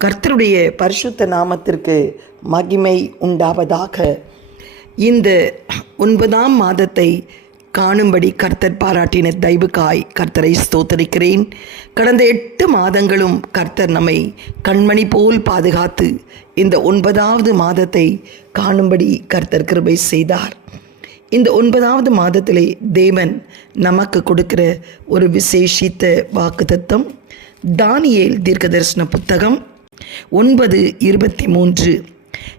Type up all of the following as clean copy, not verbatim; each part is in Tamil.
கர்த்தருடைய பரிசுத்த நாமத்திற்கு மகிமை உண்டாவதாக. இந்த 9ஆம் மாதத்தை காணும்படி கர்த்தர் பாராட்டின தயவுக்காய் கர்த்தரை ஸ்தோத்தரிக்கிறேன். கடந்த 8 மாதங்களும் கர்த்தர் நம்மை கண்மணி போல் பாதுகாத்து இந்த 9வது மாதத்தை காணும்படி கர்த்தர் கிருபை செய்தார். இந்த 9வது மாதத்திலே தேவன் நமக்கு கொடுக்கிற ஒரு விசேஷித்த வாக்குத்தத்தம் தானியேல் தீர்க்கதரிசன புத்தகம் 9:23.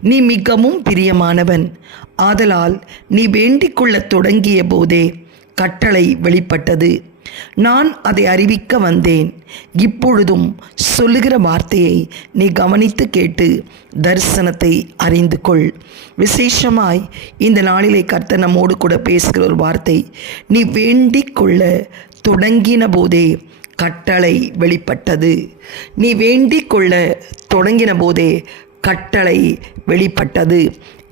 நீ மிகவும் பிரியமானவன், ஆதலால் நீ வேண்டிக் கொள்ள தொடங்கிய போதே கட்டளை வெளிப்பட்டது. நான் அதை அறிவிக்க வந்தேன். இப்பொழுதும் சொல்லுகிற வார்த்தையை நீ கவனித்து கேட்டு தரிசனத்தை அறிந்து கொள். விசேஷமாய் இந்த நாளிலே கர்த்தர் நம்மோடு கூட பேசுகிற ஒரு வார்த்தை, நீ வேண்டிக் கொள்ள தொடங்கின போதே கட்டளை வெளிப்பட்டது. நீ வேண்டிக் கொள்ள தொடங்கின போதே கட்டளை வெளிப்பட்டது.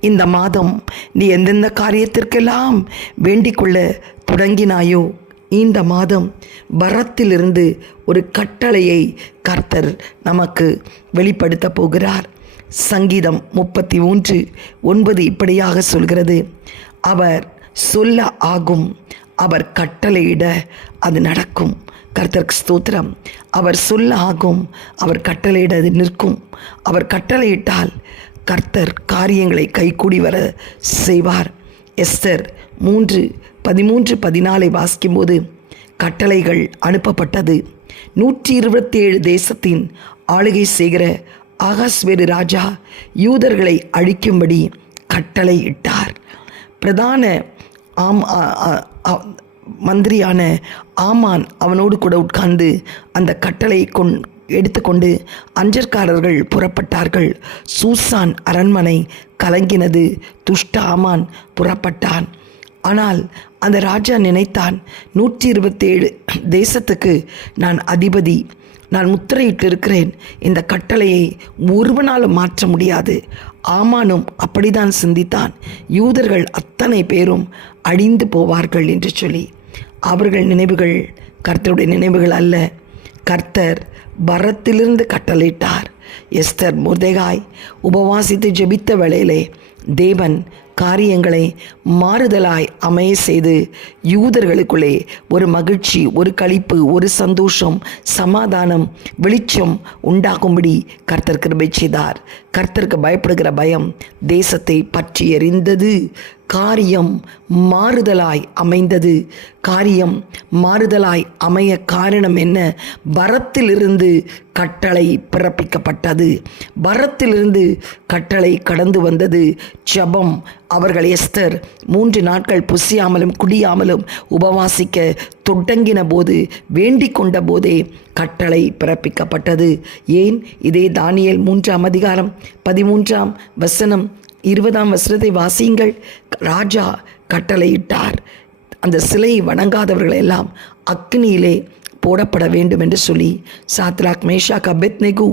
இந்த மாதம் நீ எந்தெந்த காரியத்திற்கெல்லாம் வேண்டிக் கொள்ள தொடங்கினாயோ, இந்த மாதம் வரத்திலிருந்து ஒரு கட்டளையை கர்த்தர் நமக்கு வெளிப்படுத்த போகிறார். சங்கீதம் 33:9 இப்படியாக சொல்கிறது, அவர் சொல்ல ஆகும், அவர் கட்டளையிட அது நடக்கும். கர்த்தருக்கு ஸ்தோத்திரம். அவர் சொல்ல ஆகும், அவர் கட்டளையிட அது நிற்கும். அவர் கட்டளையிட்டால் கர்த்தர் காரியங்களை கைக்கூடி வர செய்வார். எஸ்தர் 3:13-14 வாசிக்கும்போது கட்டளைகள் அனுப்பப்பட்டது. 127 தேசத்தின் ஆளுகை செய்கிற ஆகாஸ்வேரு ராஜா யூதர்களை அழிக்கும்படி கட்டளை இட்டார். பிரதான மந்திரியான ஆமான் அவனோடு கூட உட்கார்ந்து அந்த கட்டளையை எடுத்துக்கொண்டு அஞ்சற்காரர்கள் புறப்பட்டார்கள். சூசான் அரண்மனை கலங்கினது. துஷ்ட ஆமான் புறப்பட்டான். ஆனால் அந்த ராஜா நினைத்தான், 127 தேசத்துக்கு நான் அதிபதி, நான் முத்திரையிட்டு இருக்கிறேன், இந்த கட்டளையை ஒருவனாலும் மாற்ற முடியாது. ஆமானும் அப்படிதான் சிந்தித்தான், யூதர்கள் அத்தனை பேரும் அழிந்து போவார்கள் என்று சொல்லி. அவர்கள் நினைவுகள் கர்த்தருடைய நினைவுகள் அல்ல. கர்த்தர் வரத்திலிருந்து கட்டளையிட்டார். எஸ்தர் மொர்தெகாய் உபவாசித்து ஜெபித்த வேளையிலே தேவன் காரியங்களை மாறுதலாய் அமைய செய்து யூதர்களுக்குள்ளே ஒரு மகிழ்ச்சி, ஒரு களிப்பு, ஒரு சந்தோஷம், சமாதானம், வெளிச்சம் உண்டாகும்படி கர்த்தர் கிருபை செய்தார். கர்த்தருக்கு பயப்படுகிற பயம் தேசத்தை பற்றி எறிந்தது. காரியம் மாறுதலாய் அமைந்தது. காரியம் மாறுதலாய் அமைய காரணம் என்ன? வரத்திலிருந்து கட்டளை பிறப்பிக்கப்பட்டது. வரத்திலிருந்து கட்டளை கடந்து வந்தது. ஜெபம். அவர்கள் எஸ்தர் 3 நாட்கள் புசியாமலும் குடியாமலும் உபவாசிக்க தொடங்கின போது, வேண்டிக் கொண்ட போதே கட்டளை பிறப்பிக்கப்பட்டது. ஏன்? இதே தானியேல் 3ஆம் அதிகாரம் 13ஆம் வசனம் 20ஆம் வசனத்தை வாசியுங்கள். ராஜா கட்டளையிட்டார், அந்த சிலையை வணங்காதவர்கள் எல்லாம் அக்னியிலே போடப்பட வேண்டும் என்று சொல்லி. சாத்ராக், மேஷாக், அபேத்நேகோ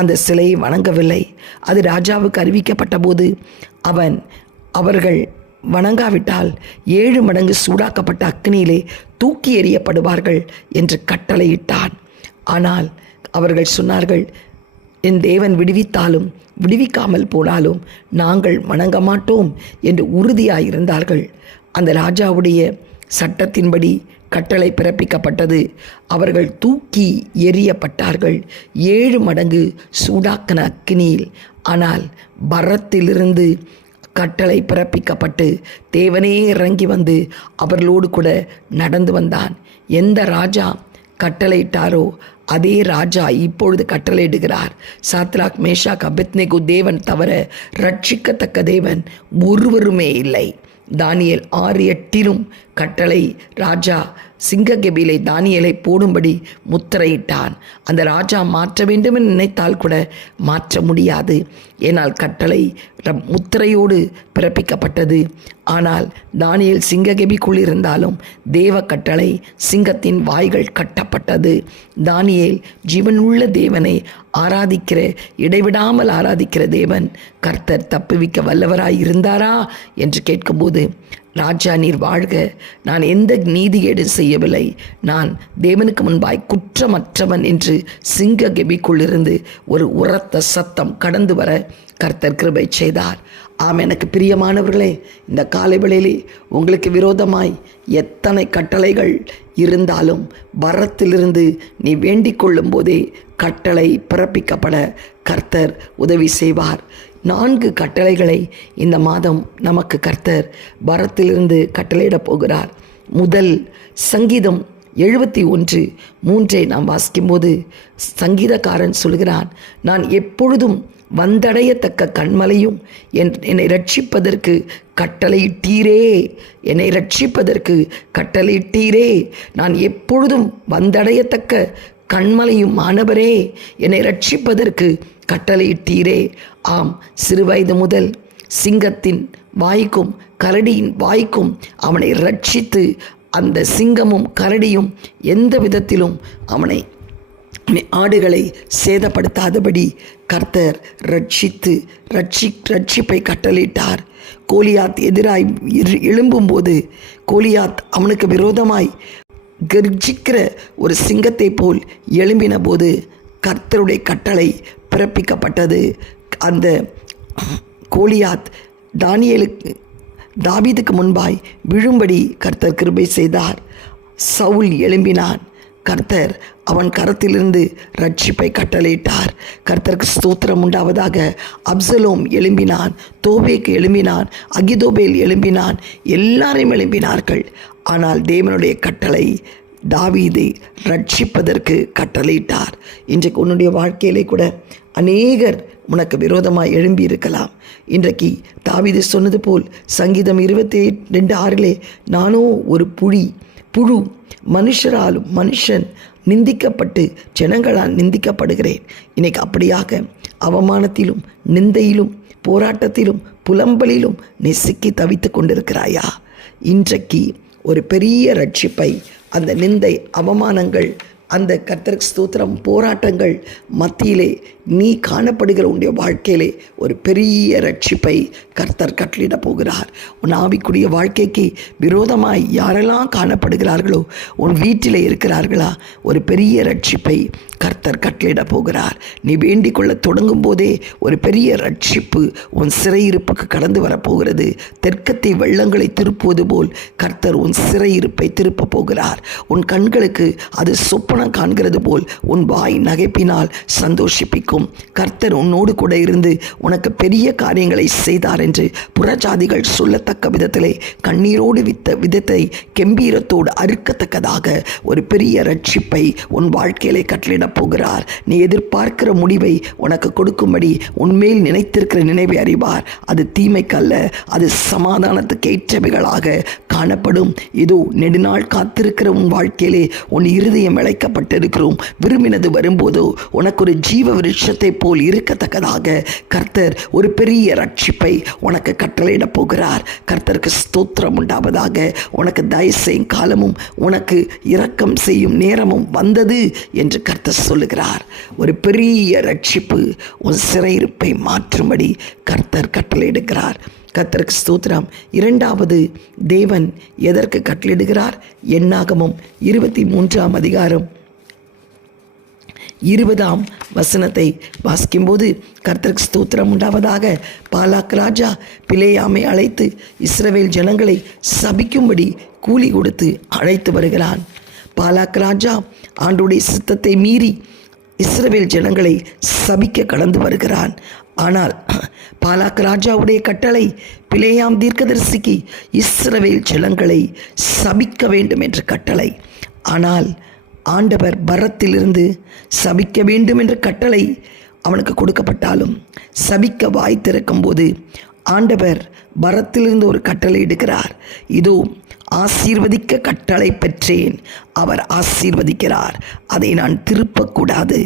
அந்த சிலையை வணங்கவில்லை. அது ராஜாவுக்கு அறிவிக்கப்பட்ட போது அவர்கள் வணங்காவிட்டால் 7 மடங்கு சூடாக்கப்பட்ட அக்னியிலே தூக்கி எறியப்படுவார்கள் என்று கட்டளையிட்டான். ஆனால் அவர்கள் சொன்னார்கள், என் தேவன் விடுவித்தாலும் விடுவிக்காமல் போனாலும் நாங்கள் வணங்க மாட்டோம் என்று உறுதியாயிருந்தார்கள். அந்த ராஜாவுடைய சட்டத்தின்படி கட்டளை பிறப்பிக்கப்பட்டது. அவர்கள் தூக்கி எறியப்பட்டார்கள் 7 மடங்கு சூடாக்கின அக்னியில். ஆனால் வரத்திலிருந்து கட்டளை பிறப்பிக்கப்பட்டு தேவனே இறங்கி வந்து அவர்களோடு கூட நடந்து வந்தான். எந்த ராஜா கட்டளையிட்டாரோ அதே ராஜா இப்பொழுது கட்டளையிடுகிறார். சாத்ராக், மேஷாக், அபேத்நேகோ தேவன் தவிர ரட்சிக்கத்தக்க தேவன் ஒருவருமே இல்லை. தானியேல் 6:8 கட்டளை ராஜா சிங்ககெபிலை தானியேலை போடும்படி முத்திரையிட்டான். அந்த ராஜா மாற்ற வேண்டும் என்று நினைத்தால் கூட மாற்ற முடியாது. ஏனால் கட்டளை முத்திரையோடு பிறப்பிக்கப்பட்டது. ஆனால் தானியேல் சிங்ககெபிக்குள் இருந்தாலும் தேவ கட்டளை சிங்கத்தின் வாய்கள் கட்டப்பட்டது. தானியேல் ஜீவனுள்ள தேவனை ஆராதிக்கிற, இடைவிடாமல் ஆராதிக்கிற தேவன் கர்த்தர் தப்புவிக்க வல்லவராய் இருந்தாரா என்று கேட்கும்போது ராஜா நீர் வாழ்க, நான் எந்த நீதிகேடு செய்யவில்லை, நான் தேவனுக்கு முன்பாய் குற்றமற்றவன் என்று சிங்க கெபிக்குள்ளிருந்து ஒரு உரத்த சத்தம் கடந்து வர கர்த்தர் கிருபை செய்தார். ஆம், எனக்கு பிரியமானவர்களே, இந்த காலை வேளையிலே உங்களுக்கு விரோதமாய் எத்தனை கட்டளைகள் இருந்தாலும் வரத்திலிருந்து நீ வேண்டிக் கொள்ளும் போதே கட்டளை பிறப்பிக்கப்பட கர்த்தர் உதவி செய்வார். 4 கட்டளைகளை இந்த மாதம் நமக்கு கர்த்தர் வரத்திலிருந்து கட்டளையிடப் போகிறார். முதல் சங்கீதம் 71:3 நாம் வாசிக்கும்போது சங்கீதக்காரன் சொல்கிறான், நான் எப்பொழுதும் வந்தடையத்தக்க கண்மலையும் என்னை ரட்சிப்பதற்கு கட்டளையிட்டீரே, என்னை ரட்சிப்பதற்கு கட்டளையிட்டீரே, நான் எப்பொழுதும் வந்தடையத்தக்க கண்மலையும் ஆனவரே, என்னை ரட்சிப்பதற்கு கட்டளையிட்டீரே. ஆம், சிறுவயது முதல் சிங்கத்தின் வாய்க்கும் கரடியின் வாய்க்கும் அவனை ரட்சித்து அந்த சிங்கமும் கரடியும் எந்த விதத்திலும் அவனை ஆடுகளை சேதப்படுத்தாதபடி கர்த்தர் ரட்சிப்பை கட்டளையிட்டார். கோலியாத் எதிராய் எழும்பும்போது கோலியாத் அவனுக்கு விரோதமாய் கர்ஜிக்கிற ஒரு சிங்கத்தை போல் எழும்பின போது கர்த்தருடைய கட்டளை பிறப்பிக்கப்பட்டது. அந்த கோலியாத் தாவீதுக்கு முன்பாய் விழும்படி கர்த்தர் கிருபை செய்தார். சவுல் எழும்பினான், கர்த்தர் அவன் கரத்திலிருந்து ரட்சிப்பை கட்டளையிட்டார். கர்த்தருக்கு ஸ்தோத்திரம் உண்டாவதாக. அப்சலோம் எழும்பினான், தோபேக்கு எழும்பினான், அகிதோபேல் எழும்பினான், எல்லாரையும் எழும்பினார்கள். ஆனால் தேவனுடைய கட்டளை தாவீதை ரட்சிப்பதற்கு கட்டளையிட்டார். இன்றைக்கு உன்னுடைய வாழ்க்கையிலே கூட அநேகர் உனக்கு விரோதமாக எழும்பி இருக்கலாம். இன்றைக்கு தாவீது சொன்னது போல் சங்கீதம் 22:6 நானோ ஒரு புழு, மனுஷன் நிந்திக்கப்பட்டு ஜனங்களால் நிந்திக்கப்படுகிறேன். இன்னைக்கு அப்படியாக அவமானத்திலும் நிந்தையிலும் போராட்டத்திலும் புலம்பலிலும் நீ சிக்கி தவித்து கொண்டிருக்கிறாயா? இன்றைக்கு ஒரு பெரிய ரட்சிப்பை அந்த நிந்தை, அவமானங்கள், அந்த கர்த்தருக்கு ஸ்தோத்திரம் போராட்டங்கள் மத்தியிலே நீ காணப்படுகிற உன்னுடைய வாழ்க்கையிலே ஒரு பெரிய ரட்சிப்பை கர்த்தர் கட்டளிட போகிறார். உன் ஆவிக்குரிய வாழ்க்கைக்கு விரோதமாய் யாரெல்லாம் காணப்படுகிறார்களோ உன் வீட்டிலே இருக்கிறார்களா, ஒரு பெரிய ரட்சிப்பை கர்த்தர் கட்டளிட போகிறார். நீ வேண்டிக் கொள்ள தொடங்கும் போதே ஒரு பெரிய ரட்சிப்பு உன் சிறையிருப்புக்கு கடந்து வரப்போகிறது. தெற்கத்தை வெள்ளங்களை திருப்புவது போல் கர்த்தர் உன் சிறையிருப்பை திருப்ப போகிறார். உன் கண்களுக்கு அது சொப்பனம் காண்கிறது போல் உன் வாய் நகைப்பினால் சந்தோஷிப்பிக்கும். கர்த்தர் உன்னோடு கூட இருந்து உனக்கு பெரிய காரியங்களை செய்தார் என்று புறஜாதிகள் சொல்லத்தக்க விதத்திலே கண்ணீரோடு விதத்தை கெம்பீரத்தோடு அறுக்கத்தக்கதாக ஒரு பெரிய ரட்சிப்பை உன் வாழ்க்கையிலே கட்டளிட போகிறார். நீ எதிர்பார்க்கிற முடிவை உனக்கு கொடுக்கும்படி உன்மேல் நினைத்திருக்கிற நினைவை அறிவார். அது தீமைக்கல்ல, அது சமாதானத்துக்கு ஏற்றவைகளாக காணப்படும். இதோ நெடுநாள் காத்திருக்கிற உன் வாழ்க்கையிலே உன் இருதயம் இழைக்கப்பட்டிருக்கிறோம். விரும்பினது வரும்போதோ உனக்கு ஒரு ஜீவ விருட்சத்தை போல் இருக்கத்தக்கதாக கர்த்தர் ஒரு பெரிய ரட்சிப்பை உனக்கு கட்டளையிட போகிறார். கர்த்தருக்கு ஸ்தோத்திரம் உண்டாவதாக. உனக்கு தயவு செய்யும் காலமும் உனக்கு இரக்கம் செய்யும் நேரமும் வந்தது என்று கர்த்தர் சொல்லுகிறார். ஒரு பெரிய ரட்சிப்பு உன் சிறையிருப்பை மாற்றும்படி கர்த்தர் கட்டளையிடுகிறார். கர்த்தருக்கு ஸ்தோத்திரம். 2வது தேவன் எதற்கு கட்டளையிடுகிறார்? என்னாகமம் 23 20 வாசிக்கும்போது கர்த்தருக்கு ஸ்தோத்திரம் உண்டாவதாக. பாலாக் ராஜா பிலேயாமை அழைத்து இஸ்ரவேல் ஜனங்களை சபிக்கும்படி கூலி கொடுத்து அழைத்து வருகிறான். பாலாக் ராஜா ஆண்டுடைய சித்தத்தை மீறி இஸ்ரவேல் ஜனங்களை சபிக்க கடந்து வருகிறான். ஆனால் பாலாக் ராஜாவுடைய கட்டளை பிலேயாம் தீர்க்கதரிசிக்கு இஸ்ரவேல் ஜனங்களை சபிக்க வேண்டும் என்ற கட்டளை. ஆனால் ஆண்டவர் பரத்திலிருந்து சபிக்க வேண்டும் என்ற கட்டளை அவனுக்கு கொடுக்கப்பட்டாலும் சபிக்க வாய் திறக்கும் போது ஆண்டவர் பரத்திலிருந்து ஒரு கட்டளை இடுகிறார். இதோ ஆசீர்வதிக்க கட்டளை பெற்றேன், அவர் ஆசீர்வதிக்கிறார். அதை நான் திருப்பக்கூடாது.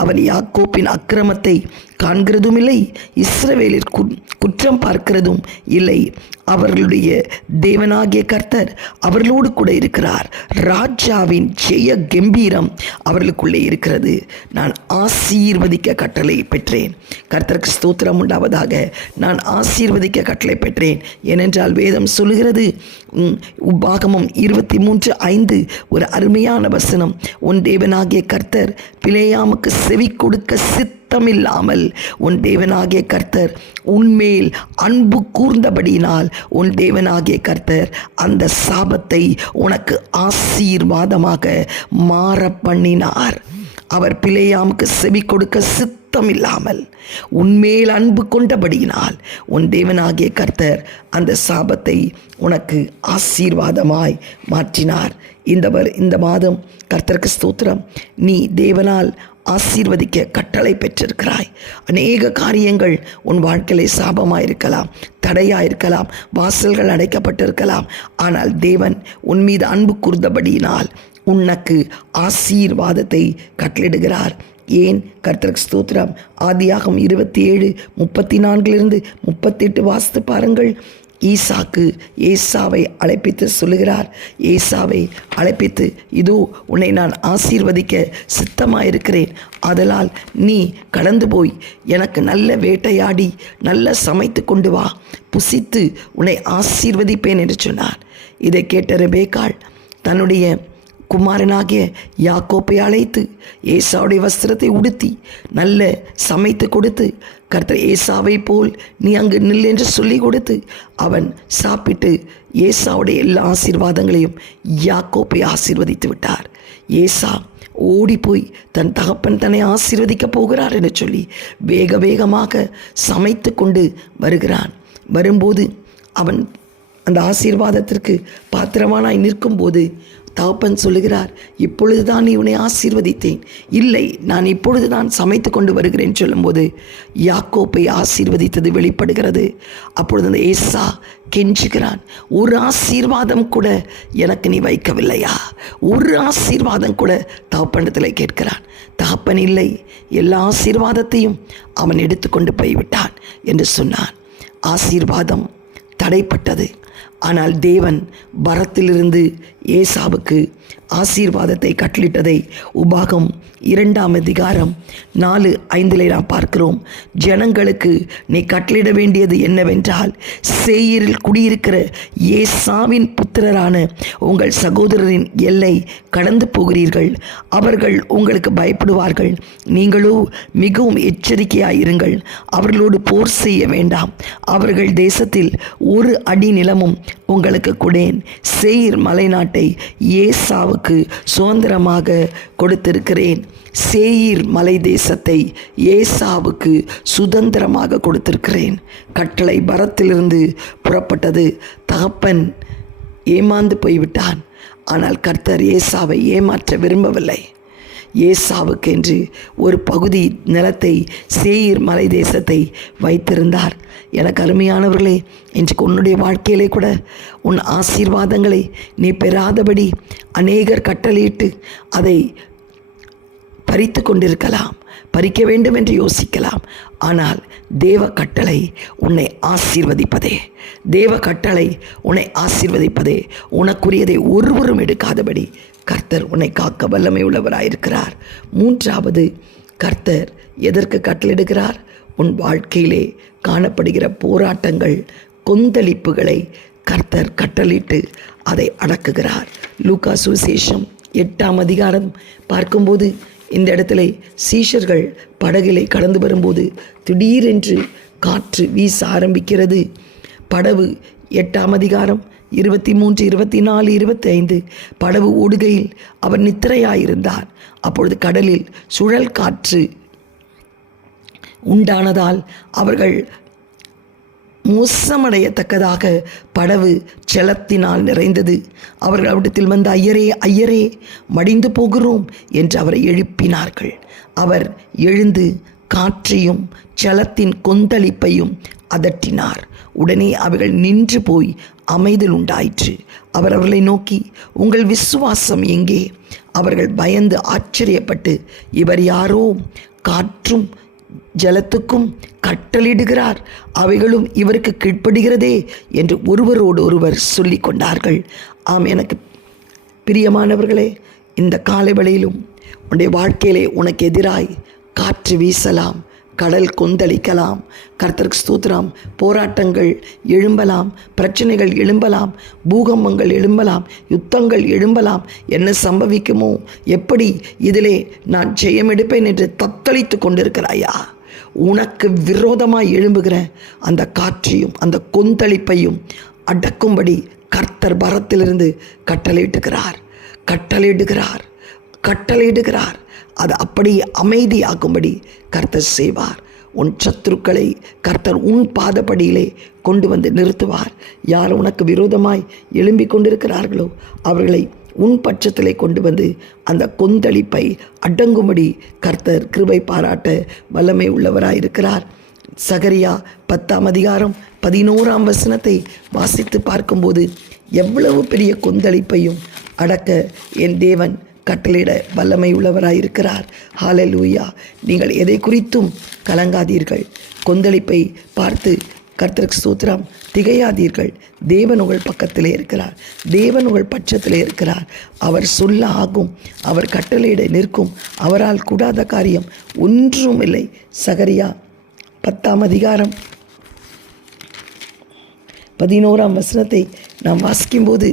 அவர் யாக்கோப்பின் அக்கிரமத்தை காண்கிறதும் இல்லை, இஸ்ரவேலில் குற்றம் பார்க்கிறதும் இல்லை. அவர்களுடைய தேவனாகிய கர்த்தர் அவர்களோடு கூட இருக்கிறார். ராஜாவின் ஜெய கம்பீரம் அவர்களுக்குள்ளே இருக்கிறது. நான் ஆசீர்வதிக்க கட்டளை பெற்றேன். கர்த்தருக்கு ஸ்தோத்திரம் உண்டாவதாக. நான் ஆசீர்வதிக்க கட்டளை பெற்றேன். ஏனென்றால் வேதம் சொல்லுகிறது, உபாகமம் 23:5 ஒரு அருமையான வசனம். உன் தேவனாகிய கர்த்தர் பிலேயாமுக்கு செவி கொடுக்க சித்தமில்லாமல் உன் தேவனாகிய கர்த்தர் உன்மேல் அன்பு கூர்ந்தபடியினால் உன் தேவனாகிய கர்த்தர் அந்த சாபத்தை உனக்கு ஆசீர்வாதமாக மாற பண்ணினார். அவர் பிலேயாமுக்கு செவி கொடுக்க சித்தமில்லாமல் உன்மேல் அன்பு கொண்டபடியினால் உன் தேவனாகிய கர்த்தர் அந்த சாபத்தை உனக்கு ஆசீர்வாதமாய் மாற்றினார். இந்த மாதம் கர்த்தருக்கு ஸ்தோத்திரம், நீ தேவனால் ஆசீர்வதிக்க கட்டளை பெற்றிருக்கிறாய். அநேக காரியங்கள் உன் வாழ்க்கையிலே சாபமாயிருக்கலாம், தடையாயிருக்கலாம், வாசல்கள் அடைக்கப்பட்டிருக்கலாம். ஆனால் தேவன் உன் மீது அன்பு கூர்ந்தபடியினால் உனக்கு ஆசீர்வாதத்தை கட்டளிடுகிறார். ஏன்? கர்த்தருக்கு ஸ்தோத்திரம். ஆதியாகமம் 27:34 38 வாசித்து பாருங்கள். ஈசாக்கு ஏசாவை அழைப்பித்து சொல்லுகிறார். ஏசாவை அழைப்பித்து, இதோ உன்னை நான் ஆசீர்வதிக்க சித்தமாயிருக்கிறேன். ஆதலால் நீ கடந்து போய் எனக்கு நல்ல வேட்டையாடி நல்ல சமைத்து கொண்டு வா, புசித்து உன்னை ஆசீர்வதிப்பேன் என்று சொன்னார். இதை கேட்ட ரெபேக்காள் தன்னுடைய குமாரனாகிய யாக்கோப்பை அழைத்து ஏசாவுடைய வஸ்திரத்தை உடுத்தி நல்ல சமைத்து கொடுத்து, கர்த்தர் ஏசாவை போல் நீ அங்கு நில் என்று சொல்லி கொடுத்து, அவன் சாப்பிட்டு ஏசாவுடைய எல்லா ஆசீர்வாதங்களையும் யாக்கோப்பை ஆசீர்வதித்து விட்டார். ஏசா ஓடி போய் தன் தகப்பன் தன்னை ஆசீர்வதிக்க போகிறார் என்று சொல்லி வேக வேகமாக சமைத்து கொண்டு வருகிறான். வரும்போது அவன் அந்த ஆசீர்வாதத்திற்கு பாத்திரமானாய் நிற்கும்போது தகப்பன் சொல்லுகிறார், இப்பொழுதுதான் நீ உன்னை ஆசீர்வதித்தேன். இல்லை, நான் இப்பொழுது தான் சமைத்து கொண்டு வருகிறேன் சொல்லும்போது யாக்கோப்பை ஆசீர்வதித்தது வெளிப்படுகிறது. அப்பொழுது அந்த ஏசா கெஞ்சுகிறான், ஒரு ஆசீர்வாதம் கூட எனக்கு நீ வைக்கவில்லையா? ஒரு ஆசீர்வாதம் கூட தகப்பனிடத்தில் கேட்கிறான். தகப்பன் இல்லை, எல்லா ஆசீர்வாதத்தையும் அவன் எடுத்துக்கொண்டு போய்விட்டான் என்று சொன்னான். ஆசீர்வாதம் தடைப்பட்டது. ஆனால் தேவன் வரத்திலிருந்து ஏசாவுக்கு ஆசீர்வாதத்தை கட்டளிட்டதை உபாகம் 2:4-5 நாம் பார்க்கிறோம். ஜனங்களுக்கு நீ கட்டளிட வேண்டியது என்னவென்றால், சேயீரில் குடியிருக்கிற ஏசாவின் புத்திரரான உங்கள் சகோதரரின் எல்லை கடந்து போகிறீர்கள். அவர்கள் உங்களுக்கு பயப்படுவார்கள். நீங்களோ மிகவும் எச்சரிக்கையாயிருங்கள். அவர்களோடு போர் செய்ய வேண்டாம். அவர்கள் தேசத்தில் ஒரு அடி நிலமும் உங்களுக்கு கொடேன். சேயீர் மலைநாட்டை ஏசாவுக்கு சுதந்திரமாக கொடுத்திருக்கிறேன். சேயீர் மலை தேசத்தை ஏசாவுக்கு சுதந்திரமாக கொடுத்திருக்கிறேன். கட்டளை பரத்திலிருந்து புறப்பட்டது. தகப்பன் ஏமாந்து போய்விட்டான். ஆனால் கர்த்தர் ஏசாவை ஏமாற்ற விரும்பவில்லை. ஏசாவுக்கு என்று ஒரு பகுதி நிலத்தை, சேயீர் மலை தேசத்தை வைத்திருந்தார். எனக்கு அருமையானவர்களே, இன்றைக்கு உன்னுடைய வாழ்க்கையிலே கூட உன் ஆசீர்வாதங்களை நீ பெறாதபடி அநேகர் கட்டளையிட்டு அதை பறித்து கொண்டிருக்கலாம், பறிக்க வேண்டும் என்று யோசிக்கலாம். ஆனால் தேவ கட்டளை உன்னை ஆசீர்வதிப்பதே. தேவ கட்டளை உன்னை ஆசீர்வதிப்பதே. உனக்குரியதை ஒருவரும் எடுக்காதபடி கர்த்தர் உன்னை காக்க வல்லமை உள்ளவராயிருக்கிறார். 3வது, கர்த்தர் எதற்கு கட்டளிடுகிறார்? உன் வாழ்க்கையிலே காணப்படுகிற போராட்டங்கள், கொந்தளிப்புகளை கர்த்தர் கட்டளிட்டு அதை அடக்குகிறார். லூக்கா சுவிசேஷம் 8ஆம் அதிகாரம் பார்க்கும்போது இந்த இடத்துல சீஷர்கள் படகிலே கடந்து வரும்போது திடீரென்று காற்று வீச ஆரம்பிக்கிறது. படகு 8ஆம் அதிகாரம் 23, 24, 25 படகு ஓடுகையில் அவர் நித்திரையாயிருந்தார். அப்பொழுது கடலில் சுழல் காற்று உண்டானதால் அவர்கள் மோசமடையத்தக்கதாக படகு செலத்தினால் நிறைந்தது. அவர்கள் அவிடத்தில் வந்து, ஐயரே ஐயரே, மடிந்து போகிறோம் என்று அவரை எழுப்பினார்கள். அவர் எழுந்து காற்றையும் செலத்தின் கொந்தளிப்பையும் அதட்டினார். உடனே அவைகள் நின்று போய் அமைதல் உண்டாயிற்று. அவர் அவர்களை நோக்கி, உங்கள் விசுவாசம் எங்கே? அவர்கள் பயந்து ஆச்சரியப்பட்டு, இவர் யாரோ காற்றும் ஜலத்துக்கும் கட்டளிடுகிறார், அவைகளும் இவருக்கு கீழ்ப்படுகிறதே என்று ஒருவரோடு ஒருவர் சொல்லி கொண்டார்கள். ஆம், எனக்கு பிரியமானவர்களே, இந்த காலை வேளையிலும் உன்னுடைய வாழ்க்கையிலே உனக்கு எதிராய் காற்று வீசலாம், கடல் கொந்தளிக்கலாம். கர்த்தருக்கு ஸ்தோத்திரம். போராட்டங்கள் எழும்பலாம், பிரச்சனைகள் எழும்பலாம், பூகம்பங்கள் எழும்பலாம், யுத்தங்கள் எழும்பலாம். என்ன சம்பவிக்குமோ, எப்படி இதிலே நான் ஜெயம் எடுப்பேன் என்று தத்தளித்து கொண்டிருக்கிறாயா? உனக்கு விரோதமாய் எழும்புகிற அந்த காற்றையும் அந்த கொந்தளிப்பையும் அடக்கும்படி கர்த்தர் பரத்திலிருந்து கட்டளையிடுகிறார். அது அப்படியே அமைதியாகும்படி கர்த்தர் செய்வார். உன் சத்துருக்களை கர்த்தர் உன் பாதப்படியிலே கொண்டு வந்து நிறுத்துவார். யார் உனக்கு விரோதமாய் எழும்பிக் கொண்டிருக்கிறார்களோ அவர்களை உன் பட்சத்திலே கொண்டு வந்து அந்த கொந்தளிப்பை அடங்கும்படி கர்த்தர் கிருபை பாராட்ட வல்லமை உள்ளவராயிருக்கிறார். சகரியா 10:11 வாசித்து பார்க்கும்போது எவ்வளவு பெரிய கொந்தளிப்பையும் அடக்க என் தேவன் கட்டளையிட வல்லமை உள்ளவராயிருக்கிறார். ஹல்லேலூயா. நீங்கள் எதை குறித்தும் கலங்காதீர்கள். கொந்தளிப்பை பார்த்து கர்த்தருக்கு ஸ்தோத்திரம் திகையாதீர்கள். தேவன் உங்கள் பக்கத்திலே இருக்கிறார், தேவன் உங்கள் பட்சத்திலே இருக்கிறார். அவர் சொல்ல ஆகும், அவர் கட்டளையிட நிற்கும், அவரால் கூடாத காரியம் ஒன்றும் இல்லை. சகரியா 10:11 நாம் வாசிக்கும்போது,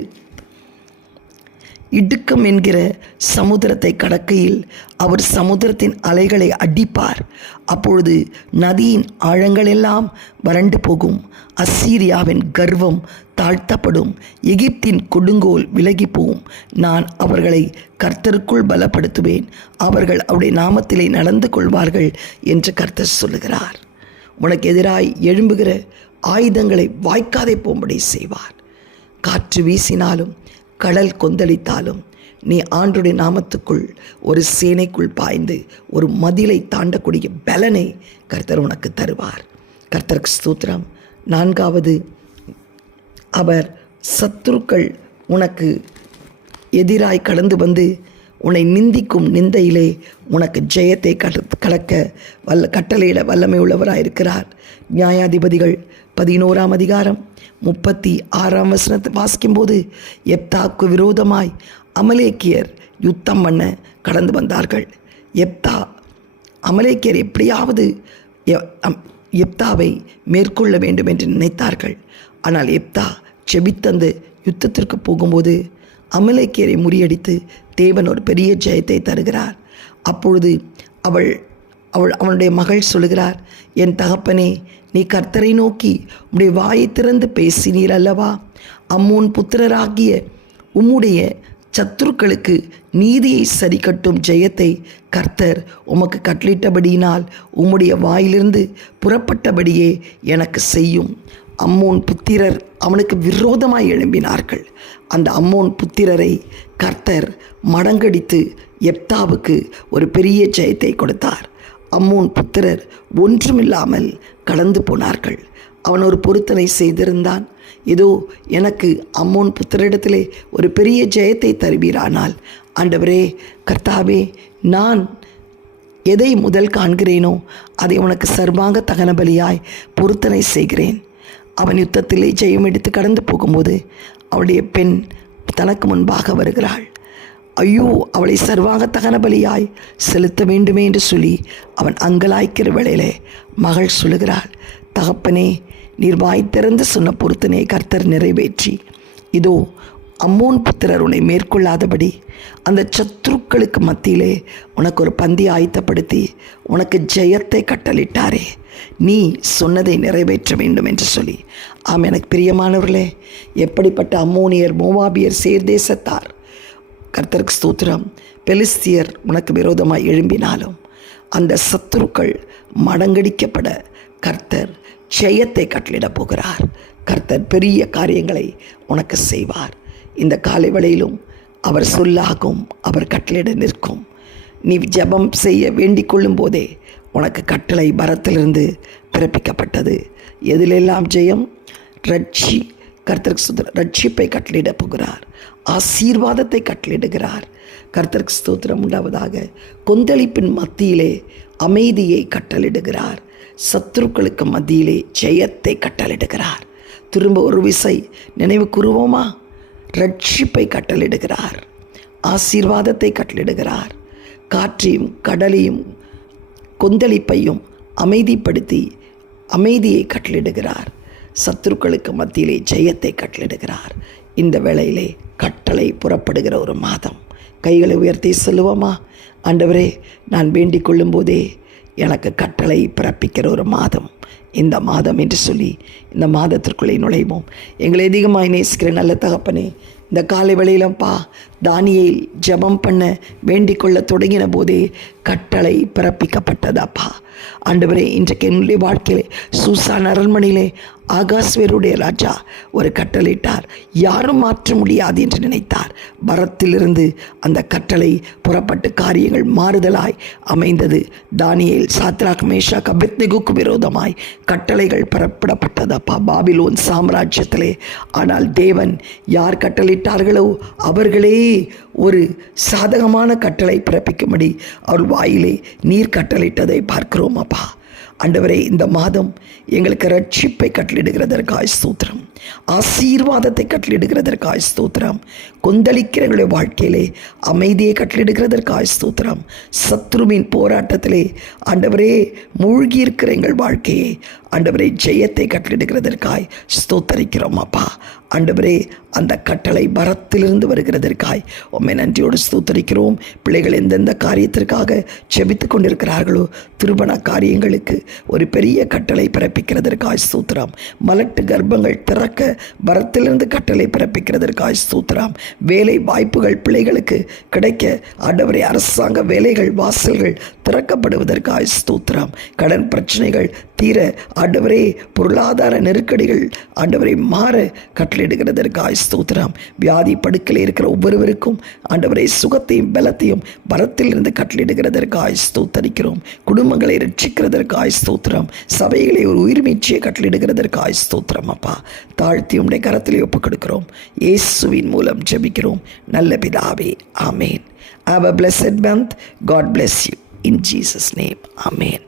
இடுக்கம் என்கிற சமுத்திரத்தை கடக்கையில் அவர் சமுத்திரத்தின் அலைகளை அடிப்பார். அப்பொழுது நதியின் ஆழங்களெல்லாம் வறண்டு போகும். அசீரியாவின் கர்வம் தாழ்த்தப்படும், எகிப்தின் கொடுங்கோல் விலகி போகும். நான் அவர்களை கர்த்தருக்குள் பலப்படுத்துவேன், அவர்கள் அவருடைய நாமத்திலே நடந்து கொள்வார்கள் என்று கர்த்தர் சொல்லுகிறார். உனக்கு எதிராய் எழும்புகிற ஆயுதங்களை வாய்க்காதே போம்படி செய்வார். காற்று வீசினாலும் கடல் கொந்தளித்தாலும் நீ ஆண்டவருடைய நாமத்துக்குள் ஒரு சேனைக்குள் பாய்ந்து ஒரு மதிலை தாண்டக்கூடிய பலனை கர்த்தர் உனக்கு தருவார். கர்த்தருக்கு ஸ்தோத்திரம். 4வது, அவர் சத்துருக்கள் உனக்கு எதிராய் கடந்து வந்து உன்னை நிந்திக்கும் நிந்தையிலே உனக்கு ஜெயத்தை கலக்க கட்டளையிட வல்லமை உள்ளவராயிருக்கிறார். நியாயாதிபதிகள் 11:36 வாசிக்கும்போது, எப்தாவுக்கு விரோதமாய் அமலேக்கியர் யுத்தம் பண்ண கடந்து வந்தார்கள். அமலேக்கியர் எப்படியாவது எப்தாவை மேற்கொள்ள வேண்டும் என்று நினைத்தார்கள். ஆனால் எப்தா செபித்தந்து யுத்தத்திற்கு போகும்போது அமலேக்கியரை முறியடித்து தேவன் ஒரு பெரிய ஜெயத்தை தருகிறார். அப்பொழுது அவனுடைய மகள் சொல்லுகிறார், என் தகப்பனே, நீ கர்த்தரை நோக்கி உம்முடைய வாயை திறந்து பேசினீர் அல்லவா? அம்மோன் புத்திரராகிய உம்முடைய சத்துருக்களுக்கு நீதியை சரி கட்டும் ஜெயத்தை கர்த்தர் உமக்கு கட்டளிட்டபடியினால் உம்முடைய வாயிலிருந்து புறப்பட்டபடியே எனக்கு செய்யும். அம்மோன் புத்திரர் அவனுக்கு விரோதமாய் எழும்பினார்கள். அந்த அம்மோன் புத்திரரை கர்த்தர் மடங்கடித்து எப்தாவுக்கு ஒரு பெரிய ஜெயத்தை கொடுத்தார். அம்மோன் புத்திரர் ஒன்றுமில்லாமல் கடந்து போனார்கள். அவன் ஒரு பொருத்தனை செய்திருந்தான். ஏதோ எனக்கு அம்மோன் புத்திரிடத்திலே ஒரு பெரிய ஜெயத்தை தருவீரானால், ஆண்டவரே கர்த்தாவே, நான் எதை முதல் காண்கிறேனோ அதை உனக்கு சர்வாங்க தகன பலியாய் பொருத்தனை செய்கிறேன். அவன் யுத்தத்திலே ஜெயம் எடுத்து கடந்து போகும்போது அவளுடைய பெண் தனக்கு முன்பாக வருகிறாள். ஐயோ, அவளை சர்வாங்க தகன பலியாய் செலுத்த வேண்டுமே என்று சொல்லி அவன் அங்கலாய்க்கிற வேளையிலே மகள் சொல்லுகிறாள், தகப்பனே, நீர் வாய் திறந்து சொன்ன பொருத்தனையை கர்த்தர் நிறைவேற்றி, இதோ அம்மோன் புத்திரர் உன்னை மேற்கொள்ளாதபடி அந்த சத்துருக்களுக்கு மத்தியிலே உனக்கு ஒரு பந்தி ஆயத்தப்படுத்தி உனக்கு ஜெயத்தை கட்டளிட்டாரே, நீ சொன்னதை நிறைவேற்ற வேண்டும் என்று சொல்லி. ஆம், எனக்கு பிரியமானவர்களே, எப்படிப்பட்ட அம்மோனியர், மோவாபியர், சேர்தேசத்தார், கர்த்தருக்கு ஸ்தோத்திரம், பெலிஸ்தியர் உனக்கு விரோதமாய் எழும்பினாலும் அந்த சத்துருக்கள் மடங்கடிக்கப்பட கர்த்தர் ஜெயத்தை கட்டளிடப் போகிறார். கர்த்தர் பெரிய காரியங்களை உனக்கு செய்வார். இந்த காலை வேளையிலும் அவர் சொல்லாகும், அவர் கட்டளையிட நிற்கும். நீ ஜெபம் செய்ய வேண்டிக் கொள்ளும் போதே உனக்கு கட்டளை பரத்திலிருந்து பிறப்பிக்கப்பட்டது. எதிலெல்லாம் ஜெயம்? கர்த்தருக்கு ரட்சிப்பை கட்டளையிட போகிறார். ஆசீர்வாதத்தை கட்டளையிடுகிறார். கர்த்தருக்கு ஸ்தோத்திரம் உண்டாவதாக. கொந்தளிப்பின் மத்தியிலே அமைதியை கட்டளிடுகிறார். சத்துருக்களுக்கு மத்தியிலே ஜெயத்தை கட்டளிடுகிறார். திரும்ப ஒரு விசை நினைவு கூறுவோமா? ரட்சிப்பை கட்டளிடுகிறார். ஆசீர்வாதத்தை கட்டளிடுகிறார். காற்றையும் கடலையும் கொந்தளிப்பையும் அமைதிப்படுத்தி அமைதியை கட்டளிடுகிறார். சத்துருக்களுக்கு மத்தியிலே ஜெயத்தை கட்டளிடுகிறார். இந்த வேளையிலே கட்டளை புறப்படுகிற ஒரு மாதம். கைகளை உயர்த்தி சொல்லுவோமா? ஆண்டவரே, நான் வேண்டிக் கொள்ளும் போதே எனக்கு கட்டளை பிறப்பிக்கிற ஒரு மாதம் இந்த மாதம் என்று சொல்லி இந்த மாதத்திற்குள்ளே நுழைவோம். எங்களை அதிகமாக நேசிக்கிற நல்ல தகப்பனே, இந்த காலை வேளையிலப்பா தானியேல் ஜெபம் பண்ண வேண்டிக் கொள்ள தொடங்கின போதே கட்டளை பிறப்பிக்கப்பட்டதாப்பா. ஆண்டவரே, இன்றைக்கு என்னுடைய வாழ்க்கையிலே சூசான் அரண்மனையிலே ஆகாஸ்வேருடைய ராஜா ஒரு கட்டளையிட்டார். யாரும் மாற்ற முடியாது என்று நினைத்தார். பரத்திலிருந்து அந்த கட்டளை புறப்பட்டு காரியங்கள் மாறுதலாய் அமைந்தது. தானியேல், சாத்ராக், மேஷாக், அபேத்நேகோவுக்கு விரோதமாய் கட்டளைகள் புறப்படப்பட்டதப்பா பாபிலோன் சாம்ராஜ்யத்திலே. ஆனால் தேவன் யார் கட்டளையிட்டார்களோ அவர்களே ஒரு சாதகமான கட்டளை பிறப்பிக்கும்படி அவர் வாயிலே நீர் கட்டளையிட்டதை பார்க்கிறோம் அப்பா. ஆண்டவரே, இந்த மாதம் எங்களுக்கு ரட்சிப்பை கட்டளிடுகிறதற்காய் ஸ்தோத்திரம். ஆசீர்வாதத்தை கட்டளிடுகிறதற்காய் ஸ்தோத்திரம். கொந்தளிக்கிற எங்களுடைய வாழ்க்கையிலே அமைதியை கட்டளிடுகிறதற்காய் ஸ்தோத்திரம். சத்ருவின் போராட்டத்திலே ஆண்டவரே மூழ்கி இருக்கிற எங்கள் வாழ்க்கையை ஆண்டவரே ஜெயத்தை கட்டளிடுகிறதற்காய் ஸ்தோத்தரிக்கிறோம் அப்பா. ஆண்டவரே, அந்த கட்டளை பரத்திலிருந்து வருகிறதற்காய் உம்மை நன்றியோடு ஸ்தோத்தரிக்கிறோம். பிள்ளைகள் எந்தெந்த காரியத்திற்காக செபித்து கொண்டிருக்கிறார்களோ திருமண காரியங்களுக்கு ஒரு பெரிய கட்டளை பிறப்பிக்கிறதற்காய் ஸ்தோத்திரம். மலட்டு கர்ப்பங்கள் திறக்க பரத்திலிருந்து கட்டளை பிறப்பிக்கிறதற்காய் ஸ்தோத்திரம். வேலை வாய்ப்புகள் பிள்ளைகளுக்கு கிடைக்க ஆண்டவரே அரசாங்க வேலைகள் வாசல்கள் திறக்கப்படுவதற்காய் ஸ்தோத்திரம். கடன் பிரச்சனைகள் தீர ஆண்டவரே பொருளாதார நெருக்கடிகள் ஆண்டவரை மாற கட்டளையிடுகிறதற்காய் ஸ்தோத்திரம். வியாதி படுக்கையில் இருக்கிற ஒவ்வொருவருக்கும் ஆண்டவரை சுகத்தையும் பலத்தையும் பரத்திலிருந்து கட்டளையிடுகிறதற்காய் ஸ்தோத்தரிக்கிறோம். குடும்பங்களை ரட்சிக்கிறதற்காய் ஸ்தோத்திரம். சபைகளை ஒரு உயிர்மீட்சியை கட்டளையிடுகிறதற்காய் ஸ்தோத்திரம் அப்பா. தாழ்த்தி உம்முடைய கரத்திலே ஒப்புக் கொடுக்கிறோம். இயேசுவின் மூலம் ஜெபிக்கிறோம் நல்ல பிதாவே, ஆமேன். Have a blessed month. God bless you. In Jesus' name, amen.